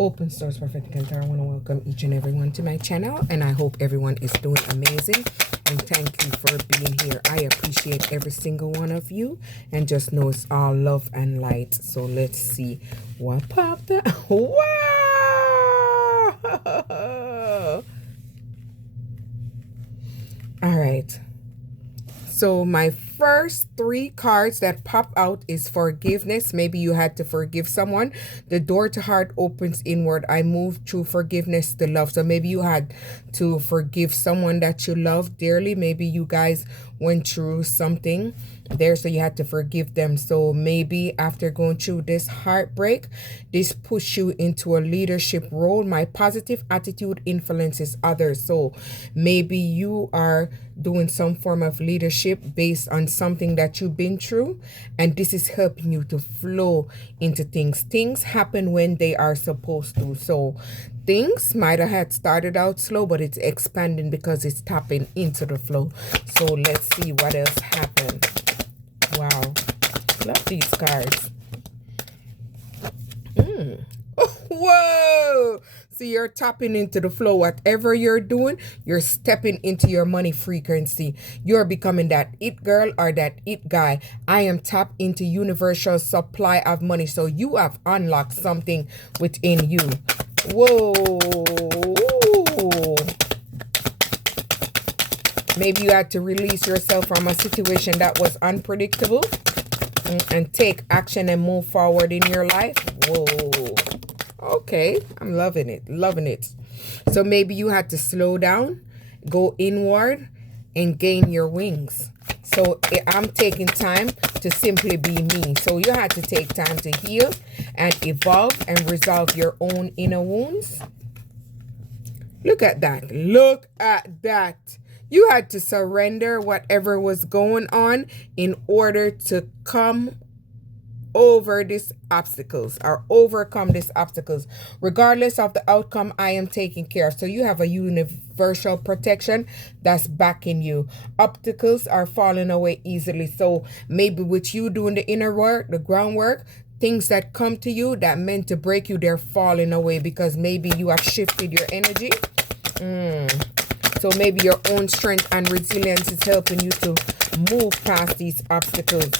Open Stars Prophetic and Tarot. I want to welcome each and everyone to my channel, and I hope everyone is doing amazing. And thank you for being here. I appreciate every single one of you, and just know it's all love and light. So let's see what popped up. Wow! All right. So my first three cards that pop out is forgiveness. Maybe you had to forgive someone. The door to heart opens inward. I move through forgiveness to love. So maybe you had to forgive someone that you love dearly. Maybe you guys went through something there, so you had to forgive them. So maybe after going through this heartbreak, this push you into a leadership role. My positive attitude influences others. So maybe you are doing some form of leadership based on something that you've been through, and this is helping you to flow into things. Things happen when they are supposed to. So things might have had started out slow, but it's expanding because it's tapping into the flow. So let's see what else happened. Wow, love these cards. Whoa! So you're tapping into the flow. Whatever you're doing, you're stepping into your money frequency. You're becoming that it girl or that it guy. I am tapped into universal supply of money. So you have unlocked something within you. Whoa! Maybe you had to release yourself from a situation that was unpredictable and take action and move forward in your life. Whoa. Okay, I'm loving it, loving it. So maybe you had to slow down, go inward, and gain your wings. So I'm taking time to simply be me. So you had to take time to heal and evolve and resolve your own inner wounds. Look at that. Look at that. You had to surrender whatever was going on in order to come over these obstacles or overcome these obstacles. Regardless of the outcome, I am taking care of. So you have a universal protection that's backing you. Obstacles are falling away easily. So maybe with you doing the inner work, the groundwork, things that come to you that meant to break you, they're falling away because maybe you have shifted your energy. So maybe your own strength and resilience is helping you to move past these obstacles.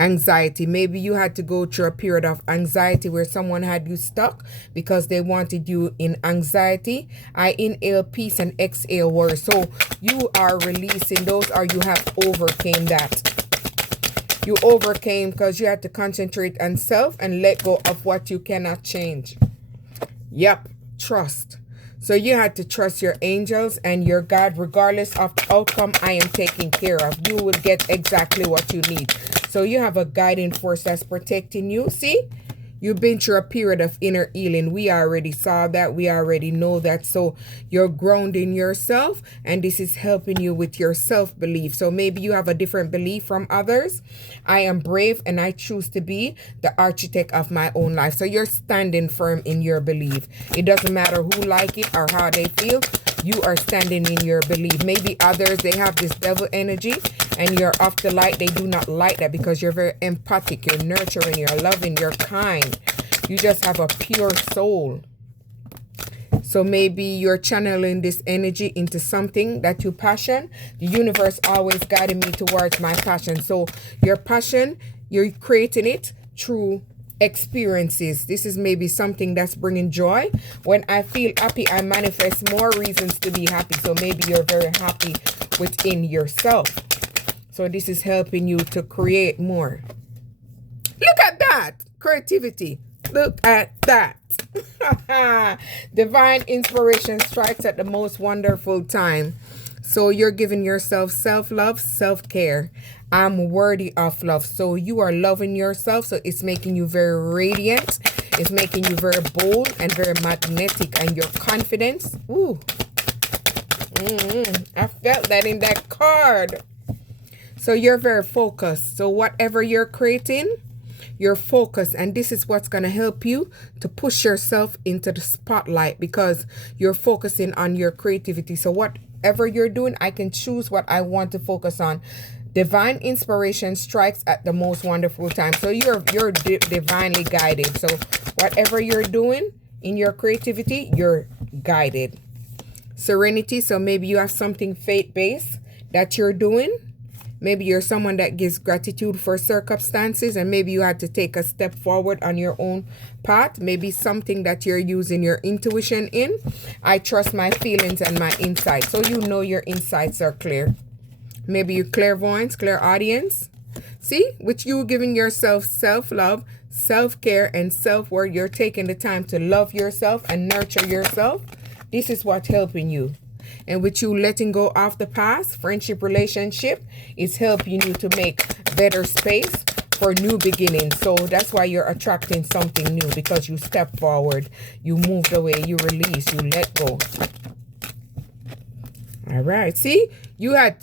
Anxiety. Maybe you had to go through a period of anxiety where someone had you stuck because they wanted you in anxiety. I inhale peace and exhale worry. So you are releasing those, or you have overcame that. You overcame because you had to concentrate on self and let go of what you cannot change. Yep. Trust. So you had to trust your angels and your God. Regardless of the outcome, I am taking care of. You will get exactly what you need. So you have a guiding force that's protecting you. See? You've been through a period of inner healing. We already saw that. We already know that. So you're grounding yourself, and this is helping you with your self-belief. So maybe you have a different belief from others. I am brave, and I choose to be the architect of my own life. So you're standing firm in your belief. It doesn't matter who like it or how they feel. You are standing in your belief. Maybe others, they have this devil energy and you're off the light. They do not like that because you're very empathic, you're nurturing, you're loving, you're kind. You just have a pure soul. So maybe you're channeling this energy into something that you passion. The universe always guided me towards my passion. So your passion, you're creating it through experiences. This is maybe something that's bringing joy. When I feel happy, I manifest more reasons to be happy. So maybe you're very happy within yourself. So this is helping you to create more. Look at that. Creativity. Look at that. Divine inspiration strikes at the most wonderful time. So you're giving yourself self-love, self-care. I'm worthy of love. So you are loving yourself. So it's making you very radiant. It's making you very bold and very magnetic. And your confidence. Ooh. I felt that in that card. So you're very focused. So whatever you're creating, you're focused. And this is what's going to help you to push yourself into the spotlight because you're focusing on your creativity. So whatever you're doing, I can choose what I want to focus on. Divine inspiration strikes at the most wonderful time. So you're divinely guided. So whatever you're doing in your creativity, you're guided. Serenity. So maybe you have something faith-based that you're doing. Maybe you're someone that gives gratitude for circumstances, and maybe you had to take a step forward on your own path. Maybe something that you're using your intuition in. I trust my feelings and my insights. So you know your insights are clear. Maybe you clairvoyance, clairaudience. See, with you giving yourself self-love, self-care, and self-worth, you're taking the time to love yourself and nurture yourself. This is what's helping you. And with you letting go of the past, friendship, relationship, is helping you to make better space for new beginnings. So that's why you're attracting something new, because you step forward, you moved away, you release, you let go. All right. See, you had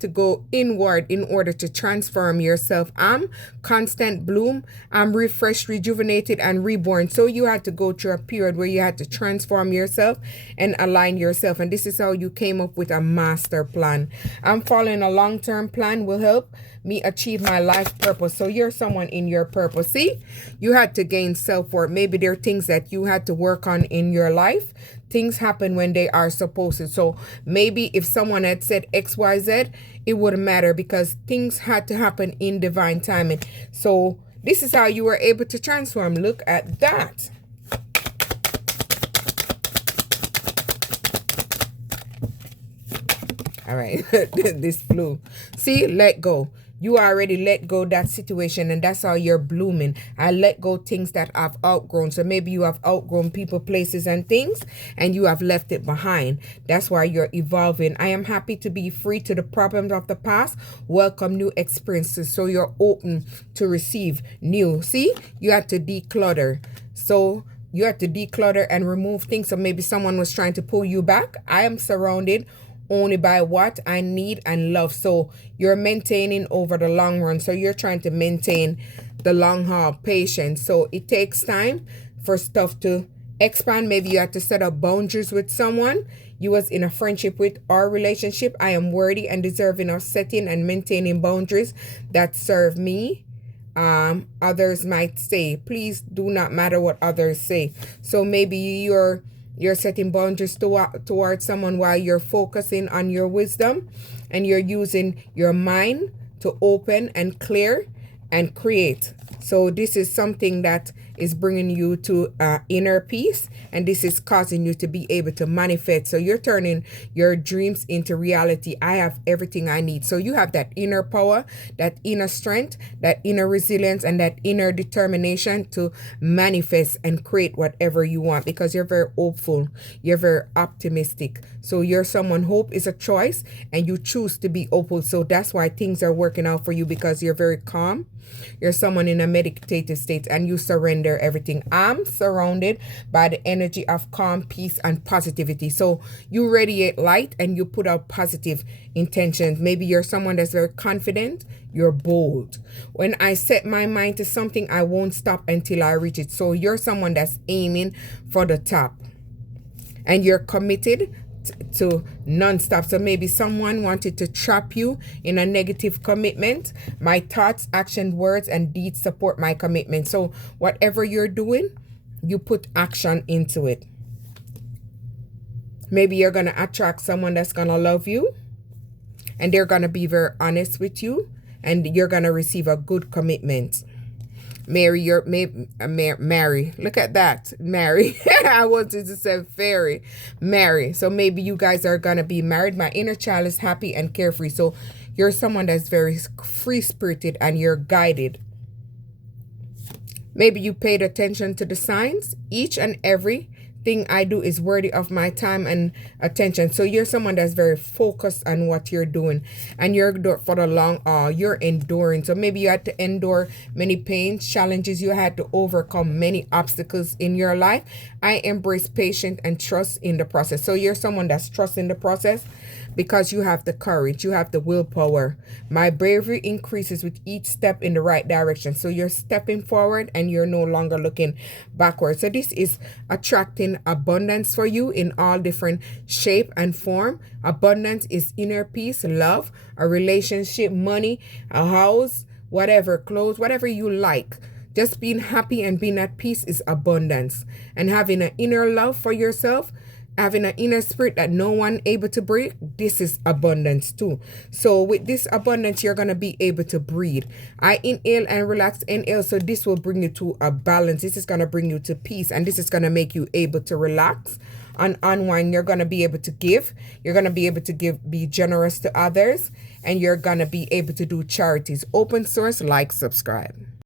to go inward in order to transform yourself. I'm constant bloom. I'm refreshed, rejuvenated, and reborn. So you had to go through a period where you had to transform yourself and align yourself. And this is how you came up with a master plan. I'm following a long-term plan will help me achieve my life purpose. So you're someone in your purpose. See, you had to gain self-worth. Maybe there are things that you had to work on in your life. Things happen when they are supposed to. So maybe if someone had said XYZ, it wouldn't matter, because things had to happen in divine timing. So this is how you were able to transform. Look at that. All right, this flew. See, let go. You already let go that situation, and that's how you're blooming. I let go things that I've outgrown. So maybe you have outgrown people, places, and things, and you have left it behind. That's why you're evolving. I am happy to be free to the problems of the past. Welcome new experiences. So you're open to receive new. See, you have to declutter. So you have to declutter and remove things. So maybe someone was trying to pull you back. I am surrounded only by what I need and love. So you're maintaining over the long run. So you're trying to maintain the long haul, patience. So it takes time for stuff to expand. Maybe you have to set up boundaries with someone you was in a friendship with or relationship. I am worthy and deserving of setting and maintaining boundaries that serve me. Others might say, please do not matter what others say. So maybe you're setting boundaries towards someone while you're focusing on your wisdom, and you're using your mind to open and clear and create. So this is something that is bringing you to inner peace, and this is causing you to be able to manifest. So you're turning your dreams into reality. I have everything I need. So you have that inner power, that inner strength, that inner resilience, and that inner determination to manifest and create whatever you want, because you're very hopeful, you're very optimistic. So you're someone, hope is a choice, and you choose to be hopeful. So that's why things are working out for you, because you're very calm. You're someone in a meditative state, and you surrender everything. I'm surrounded by the energy of calm, peace, and positivity. So you radiate light and you put out positive intentions. Maybe you're someone that's very confident. You're bold. When I set my mind to something, I won't stop until I reach it. So you're someone that's aiming for the top, and you're committed to non-stop. So maybe someone wanted to trap you in a negative commitment. My thoughts, action, words, and deeds support my commitment. So whatever you're doing, you put action into it. Maybe you're going to attract someone that's going to love you, and they're going to be very honest with you, and you're going to receive a good commitment. Mary, Mary. Look at that. Mary. I wanted to say fairy. Mary. So maybe you guys are going to be married. My inner child is happy and carefree. So you're someone that's very free-spirited, and you're guided. Maybe you paid attention to the signs. Each and every thing I do is worthy of my time and attention. So you're someone that's very focused on what you're doing, and you're for the long haul. You're enduring. So maybe you had to endure many pains, challenges. You had to overcome many obstacles in your life. I embrace patience and trust in the process. So you're someone that's trusting the process, because you have the courage, you have the willpower. My bravery increases with each step in the right direction. So you're stepping forward, and you're no longer looking backwards. So this is attracting in abundance for you in all different shape and form. Abundance is inner peace, love, a relationship, money, a house, whatever, clothes, whatever you like. Just being happy and being at peace is abundance. And having an inner love for yourself, having an inner spirit that no one able to break, this is abundance too. So with this abundance, you're going to be able to breathe. I inhale and relax, inhale. So this will bring you to a balance. This is going to bring you to peace. And this is going to make you able to relax and unwind. You're going to be able to give. You're going to be able to give, be generous to others. And you're going to be able to do charities. Open source, like, subscribe.